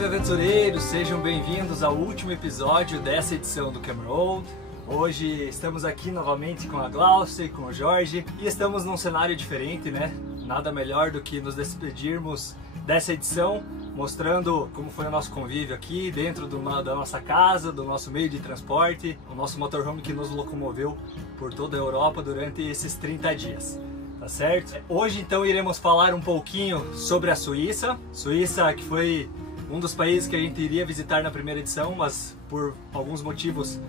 salve aventureiros, sejam bem-vindos ao último episódio dessa edição do Camera Road. Hoje estamos aqui novamente com a Glaucia e com o Jorge e estamos num cenário diferente, né? Nada melhor do que nos despedirmos dessa edição, mostrando como foi o nosso convívio aqui dentro da nossa casa, do nosso meio de transporte, o nosso motorhome que nos locomoveu por toda a Europa durante esses 30 dias. Tá certo? Hoje então iremos falar um pouquinho sobre a Suíça. Suíça que foi um dos países que a gente iria visitar na primeira edição, mas por alguns motivos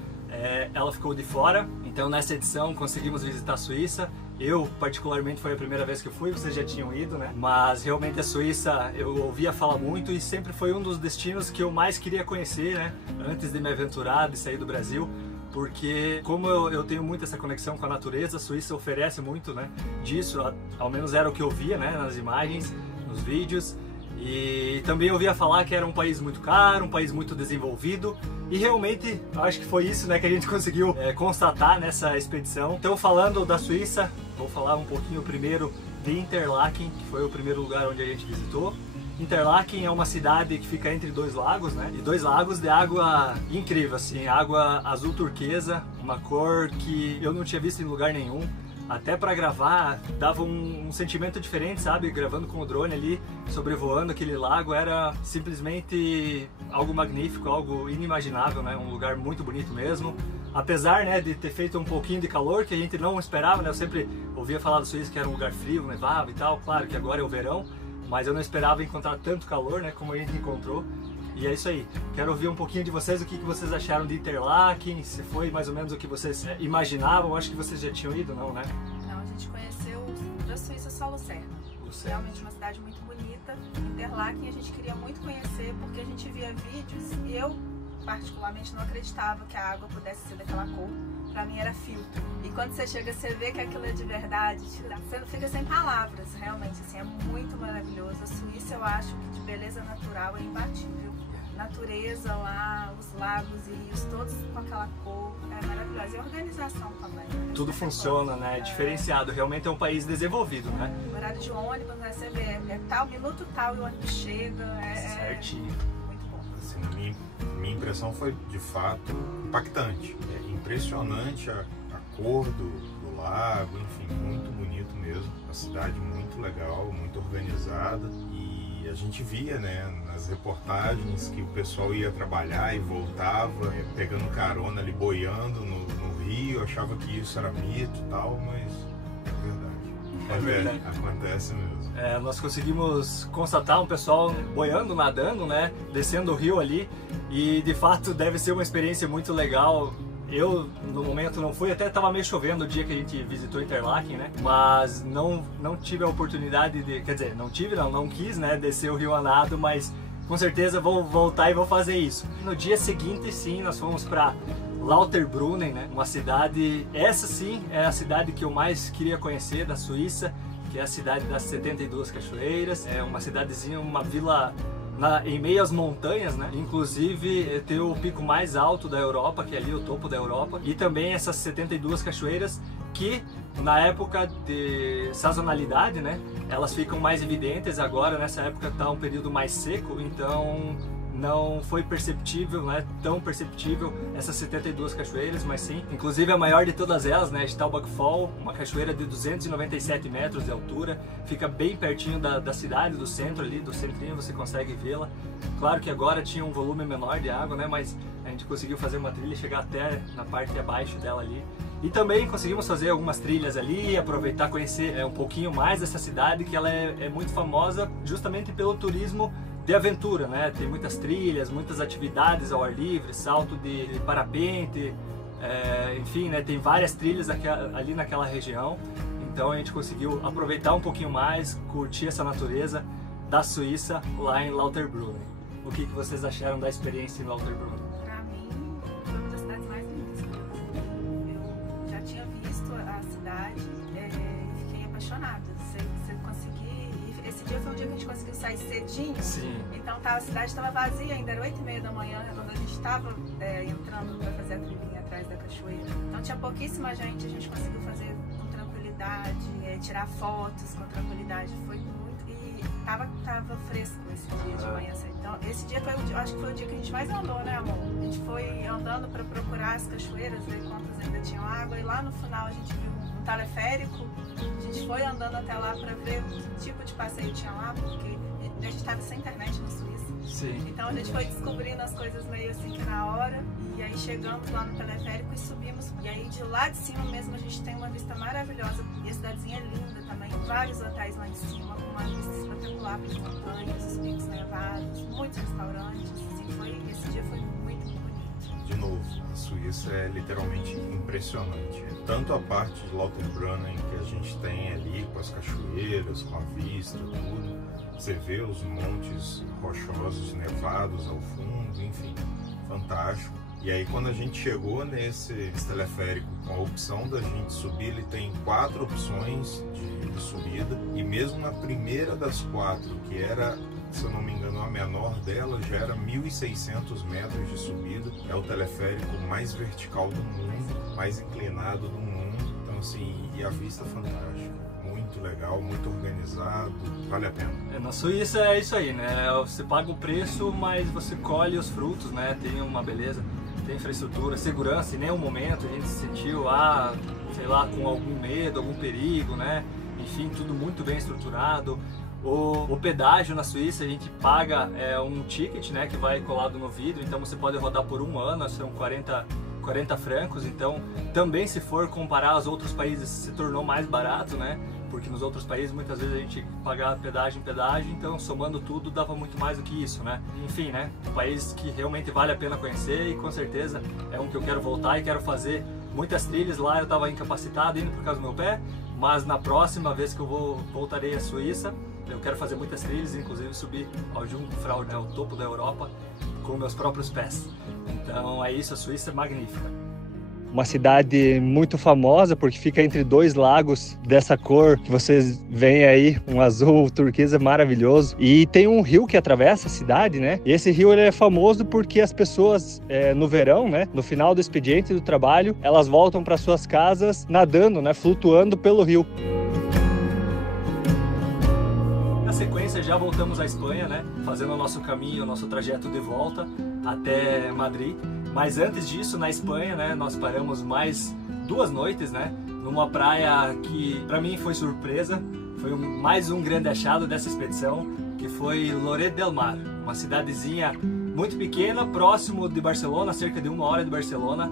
ela ficou de fora. Então nessa edição conseguimos visitar a Suíça. Eu particularmente foi a primeira vez que eu fui, vocês já tinham ido, né? Mas realmente a Suíça eu ouvia falar muito e sempre foi um dos destinos que eu mais queria conhecer, né? Antes de me aventurar, de sair do Brasil. Porque como eu tenho muito essa conexão com a natureza, a Suíça oferece muito, né, disso, ao menos era o que eu via, né, nas imagens, nos vídeos. E também eu ouvia falar que era um país muito caro, um país muito desenvolvido. E realmente, acho que foi isso, né, que a gente conseguiu constatar nessa expedição. Então, falando da Suíça, vou falar um pouquinho primeiro de Interlaken, que foi o primeiro lugar onde a gente visitou. Interlaken é uma cidade que fica entre dois lagos, né? E dois lagos de água incrível, assim, água azul turquesa, uma cor que eu não tinha visto em lugar nenhum. Até para gravar dava um sentimento diferente, sabe? Gravando com o drone ali, sobrevoando aquele lago, era simplesmente algo magnífico, algo inimaginável, né? Um lugar muito bonito mesmo. Apesar, né, de ter feito um pouquinho de calor, que a gente não esperava, né? Eu sempre ouvia falar do Suíça que era um lugar frio, nevava e tal. Claro que agora é o verão, mas eu não esperava encontrar tanto calor, né, como a gente encontrou. E é isso aí. Quero ouvir um pouquinho de vocês, o que vocês acharam de Interlaken, se foi mais ou menos o que vocês imaginavam. Acho que vocês já tinham ido, não, né? Não, a gente conheceu da Suíça só Lucerna. Realmente uma cidade muito bonita. Interlaken a gente queria muito conhecer porque a gente via vídeos e eu particularmente não acreditava que a água pudesse ser daquela cor. Pra mim era filtro. E quando você chega, você vê que aquilo é de verdade, você fica sem palavras, realmente, assim, é muito maravilhoso. A Suíça eu acho que de beleza natural é imbatível. Natureza lá, os lagos e rios, todos com aquela cor, é maravilhosa. E a organização também. Né? Tudo funciona, né? É diferenciado, realmente é um país desenvolvido, né? O horário de ônibus, né? Você vê, é tal, minuto tal e o ônibus chega, certinho. Muito bom. Assim, minha impressão foi de fato impactante. É impressionante a cor do lago, enfim, muito bonito mesmo. A cidade muito legal, muito organizada. E a gente via, né, nas reportagens que o pessoal ia trabalhar e voltava, pegando carona ali, boiando no rio, achava que isso era mito e tal, mas é verdade. Acontece mesmo. Nós conseguimos constatar um pessoal boiando, nadando, né, descendo o rio ali, e de fato deve ser uma experiência muito legal. Eu, no momento, não fui, até estava meio chovendo o dia que a gente visitou Interlaken, né? Mas não tive a oportunidade de, quer dizer, não quis, né, descer o rio a nado, mas com certeza vou voltar e vou fazer isso. No dia seguinte, sim, nós fomos para Lauterbrunnen, né? Uma cidade, essa sim é a cidade que eu mais queria conhecer da Suíça, que é a cidade das 72 cachoeiras. É uma cidadezinha, uma vila em meio às montanhas, né? Inclusive tem o pico mais alto da Europa, que é ali o topo da Europa, e também essas 72 cachoeiras que na época de sazonalidade, né, elas ficam mais evidentes. Agora nessa época está um período mais seco, então não foi perceptível, né, tão perceptível essas 72 cachoeiras, mas sim, inclusive a maior de todas elas, né, Stallbach Fall, uma cachoeira de 297 metros de altura, fica bem pertinho da cidade, do centro ali, do centrinho você consegue vê-la. Claro que agora tinha um volume menor de água, né, mas a gente conseguiu fazer uma trilha, chegar até na parte abaixo dela ali. E também conseguimos fazer algumas trilhas ali, aproveitar, conhecer um pouquinho mais dessa cidade, que ela é muito famosa justamente pelo turismo de aventura, né? Tem muitas trilhas, muitas atividades ao ar livre, salto de parapente, enfim, né? Tem várias trilhas ali naquela região. Então a gente conseguiu aproveitar um pouquinho mais, curtir essa natureza da Suíça lá em Lauterbrunnen. O que vocês acharam da experiência em Lauterbrunnen? Pra mim, foi uma das cidades mais lindas. Eu já tinha visto a cidade e fiquei apaixonada. Você conseguir. Esse dia foi um dia que a gente conseguiu sair cedinho. Sim. Então a cidade estava vazia ainda, era 8h30 da manhã, quando a gente estava entrando para fazer a trilhinha atrás da cachoeira. Então tinha pouquíssima gente, a gente conseguiu fazer com tranquilidade, tirar fotos com tranquilidade. Foi muito. E tava fresco esse dia de manhã cedo. Então, esse dia foi, acho que foi o dia que a gente mais andou, né, amor? A gente foi andando para procurar as cachoeiras, ver quantas ainda tinham água, e lá no final a gente viu um teleférico. A gente foi andando até lá para ver que tipo de passeio tinha lá, porque a gente estava sem internet na Suíça. Sim. Então a gente foi descobrindo as coisas meio assim que na hora, e aí chegamos lá no teleférico e subimos. E aí de lá de cima mesmo a gente tem uma vista maravilhosa, e a cidadezinha é linda também, vários hotéis lá em cima, com uma vista espetacular para as montanhas, os picos nevados, muitos restaurantes. Assim, esse dia foi muito bonito. De novo, a Suíça é literalmente impressionante. Tanto a parte de Lauterbrunnen que a gente tem ali com as cachoeiras, com a vista, tudo. Você vê os montes rochosos nevados ao fundo, enfim, fantástico. E aí quando a gente chegou nesse teleférico com a opção da gente subir, ele tem 4 opções de subida, e mesmo na primeira das 4, que era, se eu não me engano, a menor dela, já era 1.600 metros de subida. É o teleférico mais vertical do mundo, mais inclinado do mundo. Então assim, e a vista fantástica. Muito legal, muito organizado, vale a pena. Na Suíça é isso aí, né? Você paga o preço, mas você colhe os frutos, né? Tem uma beleza, tem infraestrutura, segurança. Em nenhum momento a gente se sentiu, sei lá, com algum medo, algum perigo, né? Enfim, tudo muito bem estruturado. O pedágio na Suíça a gente paga um ticket, né? Que vai colado no vidro, então você pode rodar por 1 ano, são 40 francos. Então também, se for comparar aos outros países, se tornou mais barato, né? Porque nos outros países muitas vezes a gente pagava pedágio em pedágio, então somando tudo dava muito mais do que isso, né? Enfim, né? Um país que realmente vale a pena conhecer, e com certeza é um que eu quero voltar e quero fazer muitas trilhas. Lá eu estava incapacitado indo por causa do meu pé, mas na próxima vez que eu voltarei à Suíça, eu quero fazer muitas trilhas, inclusive subir ao Jungfrau, né, o topo da Europa, com meus próprios pés. Então é isso, a Suíça é magnífica. Uma cidade muito famosa porque fica entre 2 lagos dessa cor que vocês veem aí, um azul turquesa maravilhoso. E tem um rio que atravessa a cidade, né? E esse rio ele é famoso porque as pessoas no verão, né, no final do expediente do trabalho, elas voltam para suas casas nadando, né, flutuando pelo rio. Na sequência já voltamos à Espanha, né, fazendo o nosso caminho, o nosso trajeto de volta até Madrid. Mas antes disso, na Espanha, né, nós paramos mais 2 noites, né, numa praia que para mim foi surpresa. Foi mais um grande achado dessa expedição, que foi Lloret del Mar, uma cidadezinha muito pequena, próximo de Barcelona, cerca de 1 hora de Barcelona.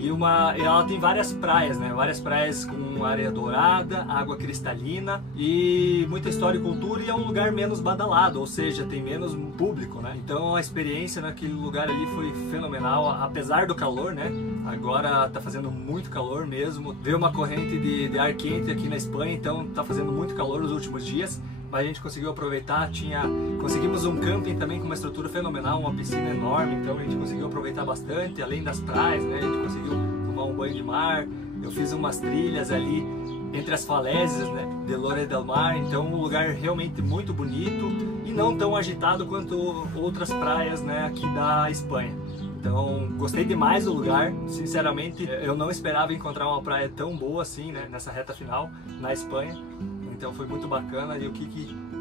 E ela tem várias praias, né? Várias praias com areia dourada, água cristalina e muita história e cultura, e é um lugar menos badalado, ou seja, tem menos público, né? Então a experiência naquele lugar ali foi fenomenal, apesar do calor, né? Agora tá fazendo muito calor mesmo. Veio uma corrente de ar quente aqui na Espanha, então tá fazendo muito calor nos últimos dias. Mas a gente conseguiu aproveitar, conseguimos um camping também com uma estrutura fenomenal, uma piscina enorme, então a gente conseguiu aproveitar bastante, além das praias, né? A gente conseguiu tomar um banho de mar. Eu fiz umas trilhas ali entre as falésias, né, de Lloret del Mar, então um lugar realmente muito bonito e não tão agitado quanto outras praias, né, aqui da Espanha. Então gostei demais do lugar, sinceramente eu não esperava encontrar uma praia tão boa assim, né, nessa reta final na Espanha. Então foi muito bacana. E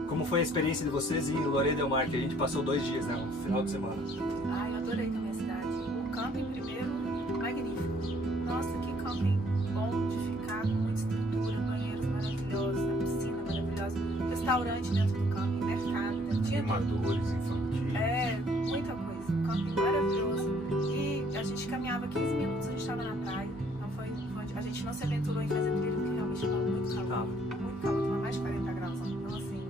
como foi a experiência de vocês em Lloret del Mar, que a gente passou 2 dias, né, um final de semana? Eu adorei também a cidade. O camping primeiro, magnífico. Nossa, que camping bom de ficar, com muita estrutura, banheiros maravilhosos, a piscina maravilhosa, restaurante dentro do camping, mercado, tinha animadores infantis. Muita coisa. Um camping maravilhoso. E a gente caminhava 15 minutos, a gente estava na praia. A gente não se aventurou em fazer trilha porque realmente estava muito calor. Muito calor, estava mais de 40 graus. Então assim,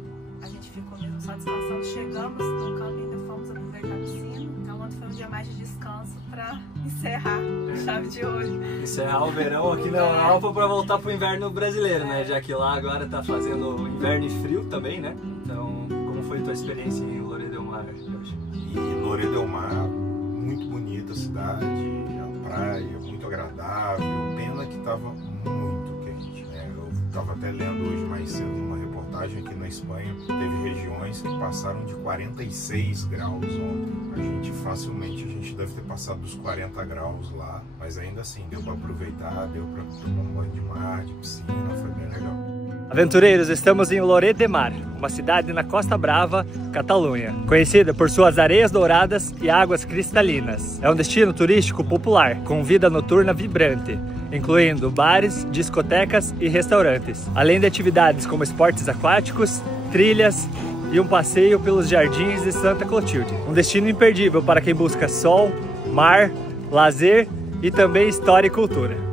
a gente ficou mesmo só descansando. Chegamos no camping, ainda fomos aproveitar a piscina. Então ontem foi um dia mais de descanso para encerrar a chave de ouro. Encerrar o verão aqui na Europa para voltar pro inverno brasileiro, né? Já que lá agora tá fazendo inverno e frio também, né? Então, como foi a tua experiência em Lloret del Mar, Jorge? E Lloret del Mar, muito bonita a cidade, a praia, muito agradável. Pena que estava muito quente, né? Eu estava até lendo hoje mais cedo uma reportagem passagem, aqui na Espanha teve regiões que passaram de 46 graus ontem. A gente facilmente deve ter passado dos 40 graus lá, mas ainda assim deu para aproveitar, deu para tomar um banho de mar, de piscina, foi bem legal. Aventureiros, estamos em Lloret de Mar, uma cidade na Costa Brava, Catalunha, conhecida por suas areias douradas e águas cristalinas. É um destino turístico popular, com vida noturna vibrante, incluindo bares, discotecas e restaurantes, além de atividades como esportes aquáticos, trilhas e um passeio pelos jardins de Santa Clotilde. Um destino imperdível para quem busca sol, mar, lazer e também história e cultura.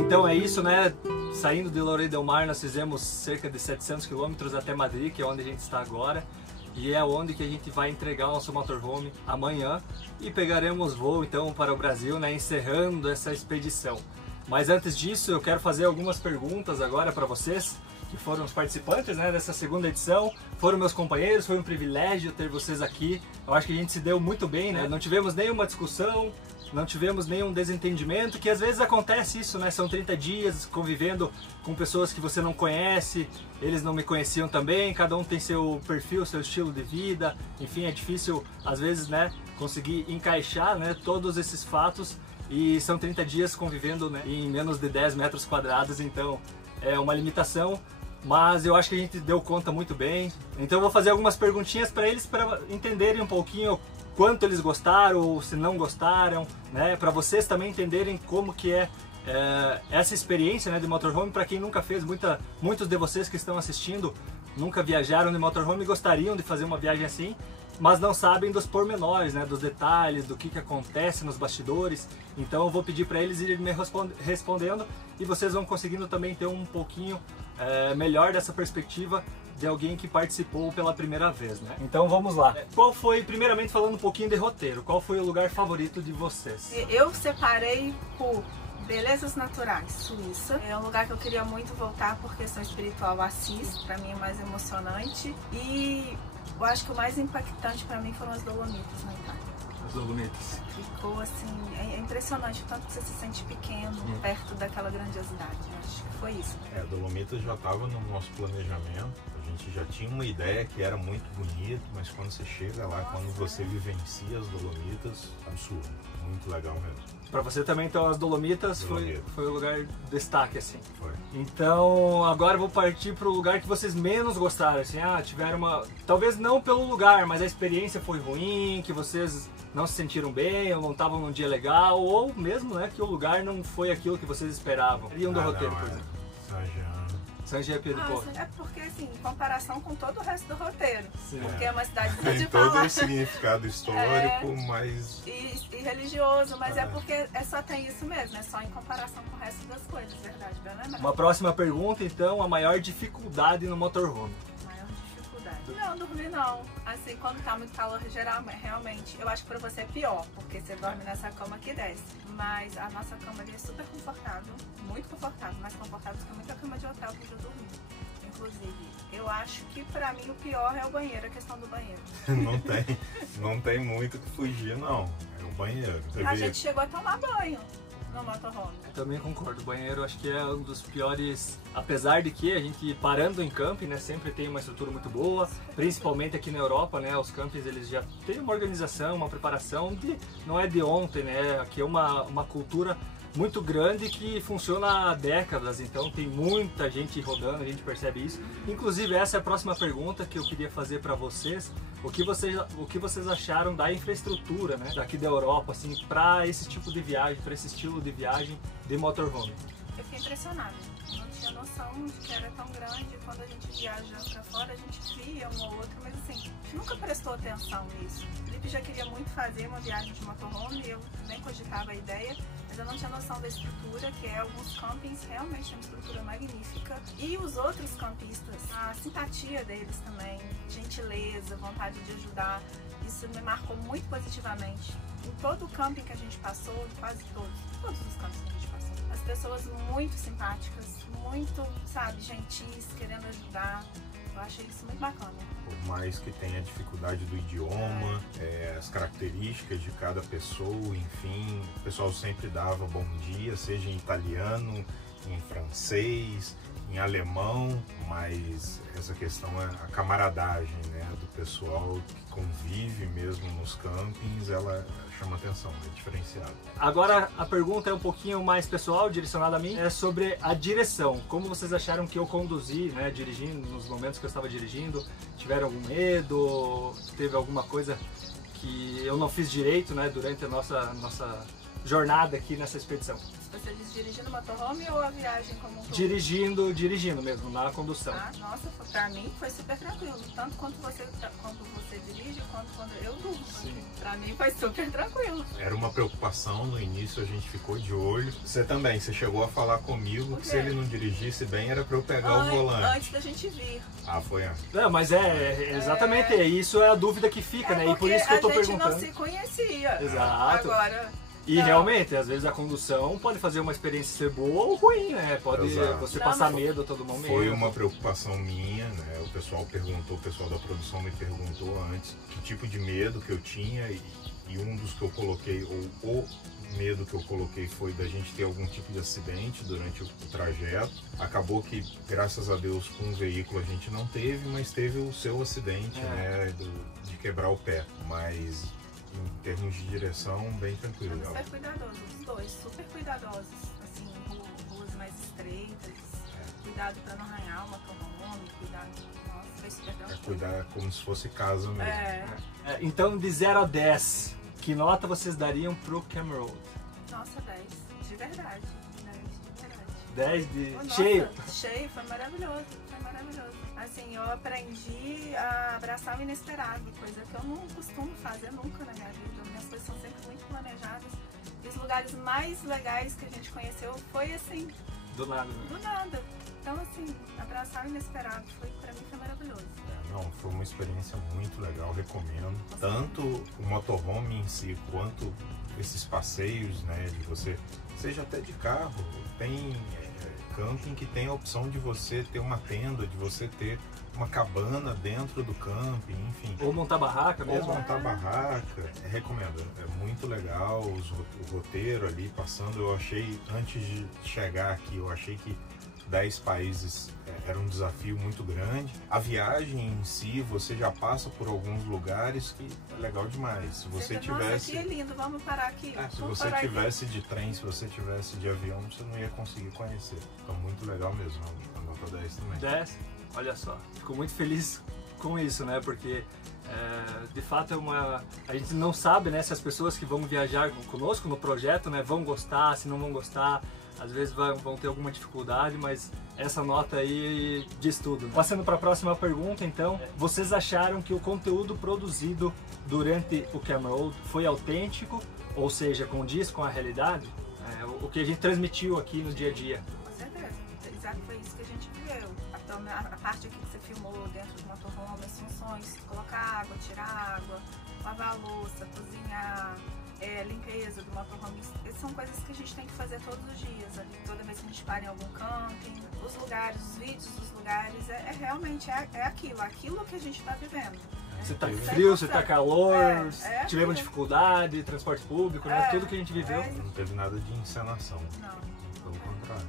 Então é isso, né? Saindo de Lloret de Mar, nós fizemos cerca de 700 km até Madrid, que é onde a gente está agora. E é onde que a gente vai entregar o nosso motorhome amanhã e pegaremos voo então para o Brasil, né, encerrando essa expedição. Mas antes disso, eu quero fazer algumas perguntas agora para vocês, que foram os participantes, né, dessa segunda edição, foram meus companheiros, foi um privilégio ter vocês aqui. Eu acho que a gente se deu muito bem, né? Não tivemos nenhuma discussão, não tivemos nenhum desentendimento, que às vezes acontece isso, né? São 30 dias convivendo com pessoas que você não conhece, eles não me conheciam também, cada um tem seu perfil, seu estilo de vida, enfim, é difícil às vezes, né, conseguir encaixar, né, todos esses fatos, e são 30 dias convivendo, né, em menos de 10 metros quadrados, então é uma limitação. Mas eu acho que a gente deu conta muito bem. Então eu vou fazer algumas perguntinhas para eles, para entenderem um pouquinho quanto eles gostaram ou se não gostaram, né? Para vocês também entenderem como que é essa experiência, né, de motorhome. Para quem nunca fez, muitos de vocês que estão assistindo nunca viajaram de motorhome e gostariam de fazer uma viagem assim, mas não sabem dos pormenores, né, dos detalhes, do que acontece nos bastidores. Então eu vou pedir para eles irem me respondendo e vocês vão conseguindo também ter um pouquinho melhor dessa perspectiva de alguém que participou pela primeira vez, né? Então vamos lá. Qual foi, primeiramente falando um pouquinho de roteiro, qual foi o lugar favorito de vocês? Eu separei por Belezas Naturais, Suíça. É um lugar que eu queria muito voltar por questão espiritual, Assis, para mim é mais emocionante. E eu acho que o mais impactante para mim foram as Dolomitas na Itália. As Dolomitas. Ficou assim, é impressionante o tanto que você se sente pequeno perto daquela grandiosidade. Acho que foi isso. Dolomitas já estava no nosso planejamento. A gente já tinha uma ideia que era muito bonito, mas quando você chega lá, quando você vivencia as Dolomitas, absurdo, muito legal mesmo. Para você também, então, as Dolomitas foi o lugar destaque, assim. Foi. Então, agora eu vou partir para o lugar que vocês menos gostaram, assim, tiveram uma... Talvez não pelo lugar, mas a experiência foi ruim, que vocês não se sentiram bem, ou não estavam num dia legal, ou mesmo, né, que o lugar não foi aquilo que vocês esperavam. E um do roteiro, por exemplo. Saint-Jean-Pied-de-Port. É porque, assim, em comparação com todo o resto do roteiro. Sim. Porque é uma cidade de tem todo o significado histórico, mas... E religioso, mas é porque só tem isso mesmo, é só em comparação com o resto das coisas, verdade, bem lembrado. Uma próxima pergunta, então, a maior dificuldade no motorhome. Não, dormir não. Assim, quando tá muito calor, realmente, eu acho que pra você é pior, porque você dorme nessa cama que desce. Mas a nossa cama ali é super confortável, muito confortável, mais confortável que muita cama de hotel que eu já dormi. Inclusive, eu acho que pra mim o pior é o banheiro, a questão do banheiro. não tem muito o que fugir, não. É o banheiro. A gente chegou a tomar banho no motorhome. Também concordo, o banheiro acho que é um dos piores, apesar de que a gente parando em camping, né, sempre tem uma estrutura muito boa, principalmente aqui na Europa, né, os campings eles já têm uma organização, uma preparação, não é de ontem, né, aqui é uma cultura muito grande que funciona há décadas, então tem muita gente rodando, a gente percebe isso. Inclusive essa é a próxima pergunta que eu queria fazer para vocês. O que vocês acharam da infraestrutura, né, daqui da Europa, assim, para esse tipo de viagem, para esse estilo de viagem de motorhome? Eu fiquei impressionada. Não tinha noção de que era tão grande. Quando a gente viaja para fora, a gente via um ou outro, mas assim, a gente nunca prestou atenção nisso. O Felipe já queria muito fazer uma viagem de motorhome, eu nem cogitava a ideia, mas eu não tinha noção da estrutura, que é alguns campings realmente uma estrutura magnífica. E os outros campistas, a simpatia deles também, gentileza, vontade de ajudar, isso me marcou muito positivamente. Em todo o camping que a gente passou, quase todos os campings que a gente passou, as pessoas muito simpáticas, muito, sabe, gentis, querendo ajudar. Eu achei isso muito bacana. Por mais que tenha dificuldade do idioma, as características de cada pessoa, enfim, o pessoal sempre dava bom dia, seja em italiano, em francês, em alemão, mas essa questão é a camaradagem, né, do pessoal que convive mesmo nos campings, ela chama atenção, é diferenciado. Agora a pergunta é um pouquinho mais pessoal, direcionada a mim, é sobre a direção. Como vocês acharam que eu conduzi, né, dirigindo, nos momentos que eu estava dirigindo? Tiveram algum medo? Teve alguma coisa que eu não fiz direito, né, durante a nossa jornada aqui nessa expedição? Você diz dirigindo motorhome ou a viagem como um todo? Dirigindo mesmo, na condução. Ah, nossa, pra mim foi super tranquilo. Tanto quando você dirige, quanto quando eu durmo. Pra mim foi super tranquilo. Era uma preocupação no início, a gente ficou de olho. Você também, você chegou a falar comigo que se ele não dirigisse bem era pra eu pegar o volante. Antes da gente vir. Ah, foi antes. Não, mas exatamente, isso é a dúvida que fica, né? E por isso que eu tô perguntando. A gente não se conhecia. Exato. Agora... E realmente, às vezes a condução pode fazer uma experiência ser boa ou ruim, né? Pode você passar medo a todo momento. Foi uma preocupação minha, né? O pessoal da produção me perguntou antes que tipo de medo que eu tinha e um dos que eu coloquei, ou o medo que eu coloquei foi da gente ter algum tipo de acidente durante o trajeto. Acabou que, graças a Deus, com o veículo a gente não teve, mas teve o seu acidente, né? De quebrar o pé. Mas... em termos de direção, bem tranquilo. Super cuidadosos, os dois, super cuidadosos. Assim, ruas mais estreitas, cuidado para não arranhar o motorhome, cuidado. Nossa, foi super tranquilo. Cuidar como se fosse casa mesmo. Então, de 0 a 10, que nota vocês dariam pro Cameroon? Nossa, 10, de verdade. 10 de nossa, cheio? Cheio, foi maravilhoso, foi maravilhoso. Assim, eu aprendi a abraçar o inesperado, coisa que eu não costumo fazer nunca na minha vida. Minhas coisas são sempre muito planejadas. E os lugares mais legais que a gente conheceu foi assim... do nada, né? Do nada. Então, assim, abraçar o inesperado pra mim foi maravilhoso. Não, foi uma experiência muito legal, recomendo. Tanto o motorhome em si, quanto esses passeios, né, de você... seja até de carro, tem camping que tem a opção de você ter uma tenda, de você ter uma cabana dentro do camping, enfim. Ou montar barraca mesmo. Ou montar barraca, recomendo, é muito legal, o roteiro ali passando, eu achei, antes de chegar aqui, eu achei que 10 países era um desafio muito grande. A viagem em si, você já passa por alguns lugares que é legal demais. Se você tivesse... Nossa, que lindo, vamos parar aqui. Se você tivesse de trem, se você tivesse de avião, você não ia conseguir conhecer. Então, muito legal mesmo, a nota 10 também. 10? Olha só, fico muito feliz com isso, né? Porque, de fato, a gente não sabe, né, se as pessoas que vão viajar conosco no projeto, né, vão gostar, se não vão gostar. Às vezes vão ter alguma dificuldade, mas essa nota aí diz tudo, né? Passando para a próxima pergunta, então, vocês acharam que o conteúdo produzido durante o Cameroon foi autêntico, ou seja, condiz com a realidade? O que a gente transmitiu aqui no dia a dia? Com certeza, exato, foi isso que a gente viveu. A parte aqui que você filmou dentro do motorhome, as funções, colocar água, tirar água, lavar a louça, cozinhar, limpeza do motorhome, são coisas que a gente tem que fazer todos os dias, ali, toda vez que a gente para em algum camping, os lugares, os vídeos dos lugares, realmente aquilo que a gente está vivendo. Se tá frio, se tá calor, se tivemos dificuldade, transporte público, né? Tudo que a gente viveu. Não teve nada de encenação. Não. Pelo contrário,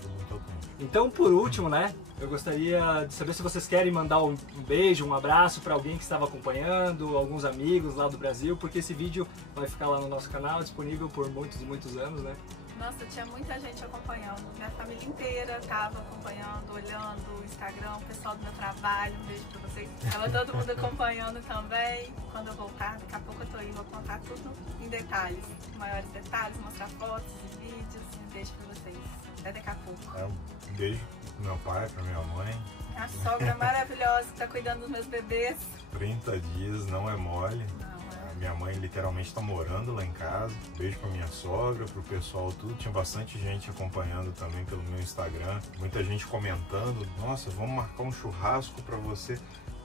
tudo muito autêntico. Então, por último, né, eu gostaria de saber se vocês querem mandar um beijo, um abraço para alguém que estava acompanhando, alguns amigos lá do Brasil, porque esse vídeo vai ficar lá no nosso canal, disponível por muitos e muitos anos, né? Nossa, tinha muita gente acompanhando, minha família inteira estava acompanhando, olhando o Instagram, o pessoal do meu trabalho, um beijo pra vocês. Estava todo mundo acompanhando também. Quando eu voltar, daqui a pouco eu tô aí, vou contar tudo em detalhes, maiores detalhes, mostrar fotos e vídeos. Um beijo pra vocês. Até daqui a pouco. Um beijo pro meu pai, pra minha mãe. A sogra maravilhosa que tá cuidando dos meus bebês. 30 dias, não é mole. Minha mãe literalmente está morando lá em casa. Beijo pra minha sogra, pro pessoal tudo. Tinha bastante gente acompanhando também pelo meu Instagram. Muita gente comentando. Nossa, vamos marcar um churrasco para você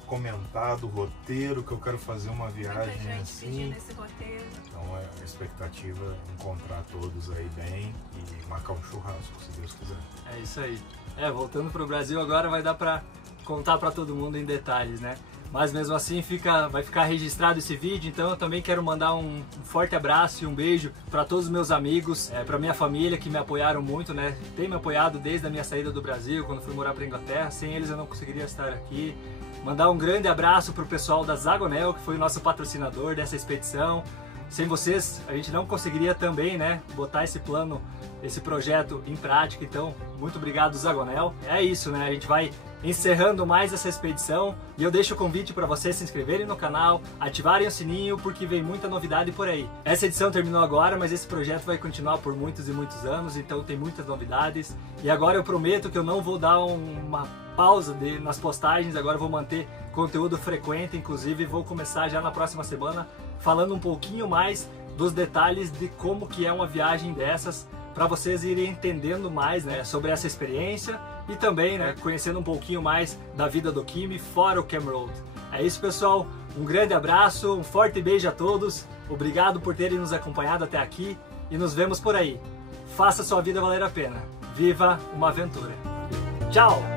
comentar do roteiro, que eu quero fazer uma viagem muita gente assim. pedindo esse roteiro. Então a expectativa é encontrar todos aí bem e marcar um churrasco, se Deus quiser. É isso aí. Voltando pro Brasil agora vai dar para contar para todo mundo em detalhes, né? mas mesmo assim vai ficar registrado esse vídeo. Então eu também quero mandar um forte abraço e um beijo para todos os meus amigos, para minha família que me apoiaram muito, né? Tem me apoiado desde a minha saída do Brasil, quando fui morar para a Inglaterra. Sem eles eu não conseguiria estar aqui. Mandar um grande abraço para o pessoal da Zagonel, que foi o nosso patrocinador dessa expedição. Sem vocês a gente não conseguiria também, né, botar esse plano, esse projeto em prática. Então, muito obrigado, Zagonel. É isso, né? A gente vai encerrando mais essa expedição e eu deixo o convite para vocês se inscreverem no canal, ativarem o sininho, porque vem muita novidade por aí. Essa edição terminou agora, mas esse projeto vai continuar por muitos e muitos anos, então tem muitas novidades. E agora eu prometo que eu não vou dar uma pausa nas postagens, agora eu vou manter conteúdo frequente, inclusive vou começar já na próxima semana falando um pouquinho mais dos detalhes de como que é uma viagem dessas, para vocês irem entendendo mais, né, sobre essa experiência e também, né, conhecendo um pouquinho mais da vida do Kimi fora o Camroad. É isso, pessoal, um grande abraço, um forte beijo a todos, obrigado por terem nos acompanhado até aqui e nos vemos por aí. Faça sua vida valer a pena, viva uma aventura. Tchau!